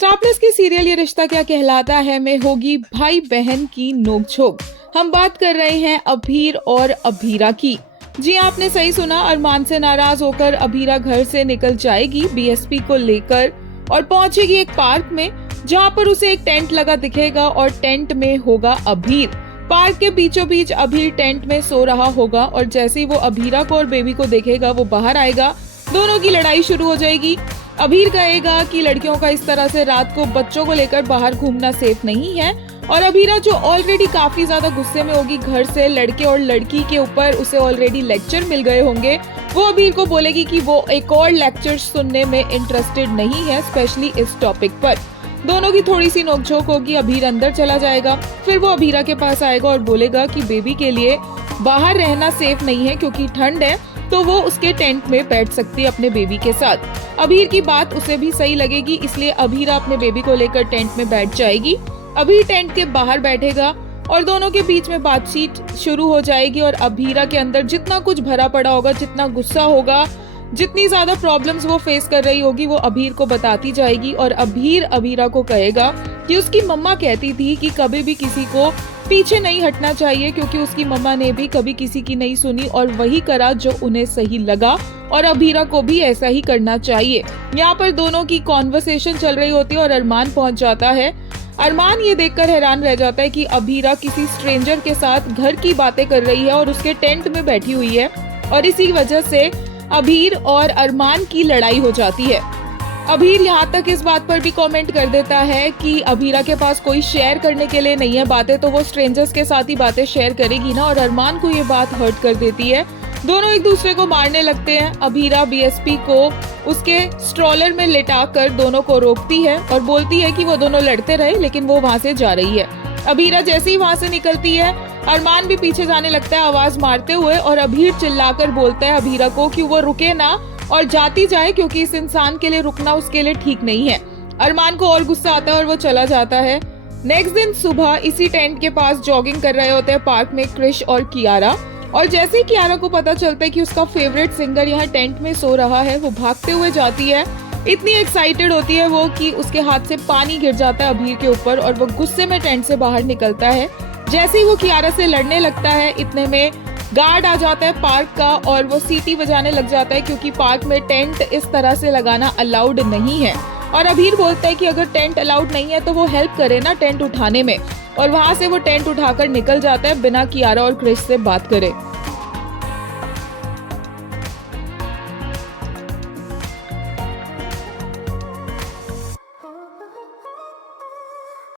Star plus के serial ये रिश्ता क्या कहलाता है में होगी भाई बहन की नोकझोंक। हम बात कर रहे हैं अभीर और अभीरा की। जी आपने सही सुना, अरमान से नाराज होकर अभीरा घर से निकल जाएगी बीएसपी को लेकर और पहुंचेगी एक पार्क में, जहां पर उसे एक टेंट लगा दिखेगा और टेंट में होगा अभीर। पार्क के बीचों बीच अभीर टेंट में सो रहा होगा और जैसे ही वो अभीरा को और बेबी को देखेगा वो बाहर आएगा। दोनों की लड़ाई शुरू हो जाएगी। अभीर कहेगा कि लड़कियों का इस तरह से रात को बच्चों को लेकर बाहर घूमना सेफ नहीं है, और अभीरा जो ऑलरेडी काफी ज्यादा गुस्से में होगी घर से लड़के और लड़की के ऊपर, उसे ऑलरेडी लेक्चर मिल गए होंगे, वो अभीर को बोलेगी कि वो एक और लेक्चर सुनने में इंटरेस्टेड नहीं है, स्पेशली इस टॉपिक पर। दोनों की थोड़ी सी नोकझोंक होगी। अभीर अंदर चला जाएगा, फिर वो अभीरा के पास आएगा और बोलेगा कि बेबी के लिए बाहर रहना सेफ नहीं है क्योंकि ठंड है, तो वो उसके टेंट में बैठ सकती है अपने बेबी के साथ। अभीर की बात उसे भी सही लगेगी, इसलिए अभीरा अपने बेबी को लेकर टेंट में बैठ जाएगी। अभीर टेंट के बाहर बैठेगा और दोनों के बीच में बातचीत शुरू हो जाएगी और अभीरा के अंदर जितना कुछ भरा पड़ा होगा, जितना गुस्सा होगा, जितनी ज्यादा प्रॉब्लम्स वो फेस कर रही होगी, वो अभीर को बताती जाएगी। और अभीर अभीरा को कहेगा कि उसकी मम्मा कहती थी कि कभी भी किसी को पीछे नहीं हटना चाहिए, क्योंकि उसकी मम्मा ने भी कभी किसी की नहीं सुनी और वही करा जो उन्हें सही लगा, और अभीरा को भी ऐसा ही करना चाहिए। यहाँ पर दोनों की कॉन्वर्सेशन चल रही होती है और अरमान पहुंच जाता है। अरमान ये देखकर हैरान रह जाता है कि अभीरा किसी स्ट्रेंजर के साथ घर की बातें कर रही है और उसके टेंट में बैठी हुई है, और इसी वजह से अभीर और अरमान की लड़ाई हो जाती है। अभीर यहाँ तक इस बात पर भी कमेंट कर देता है कि अभीरा के पास कोई शेयर करने के लिए नहीं है बातें, तो वो स्ट्रेंजर्स के साथ ही बातें शेयर करेगी ना, और अरमान को ये बात हर्ट कर देती है। दोनों एक दूसरे को मारने लगते हैं। अभीरा बीएसपी को उसके स्ट्रॉलर में लेटा कर दोनों को रोकती है और बोलती है कि वो दोनों लड़ते रहे, लेकिन वो वहाँ से जा रही है। अभीरा जैसे ही वहाँ से निकलती है, अरमान भी पीछे जाने लगता है आवाज मारते हुए, और अभीर चिल्लाकर बोलता है अभीरा को कि वो रुके ना और जाती जाए, क्योंकि इस इंसान के लिए रुकना उसके लिए ठीक नहीं है। अरमान को और गुस्सा आता है और वो चला जाता है। नेक्स्ट दिन सुबह इसी टेंट के पास जॉगिंग कर रहे होते हैं पार्क में क्रिश और कियारा, और जैसे ही कियारा को पता चलता है कि उसका फेवरेट सिंगर यहाँ टेंट में सो रहा है, वो भागते हुए जाती है। इतनी एक्साइटेड होती है वो कि उसके हाथ से पानी गिर जाता है अभीर के ऊपर और वो गुस्से में टेंट से बाहर निकलता है। जैसे ही वो कियारा से लड़ने लगता है, इतने में गार्ड आ जाता है पार्क का और वो सीटी बजाने लग जाता है, क्योंकि पार्क में टेंट इस तरह से लगाना अलाउड नहीं है। और अभीर बोलता है कि अगर टेंट अलाउड नहीं है तो वो हेल्प करे ना टेंट उठाने में, और वहाँ से वो टेंट उठाकर निकल जाता है बिना कियारा और क्रिश से बात करे।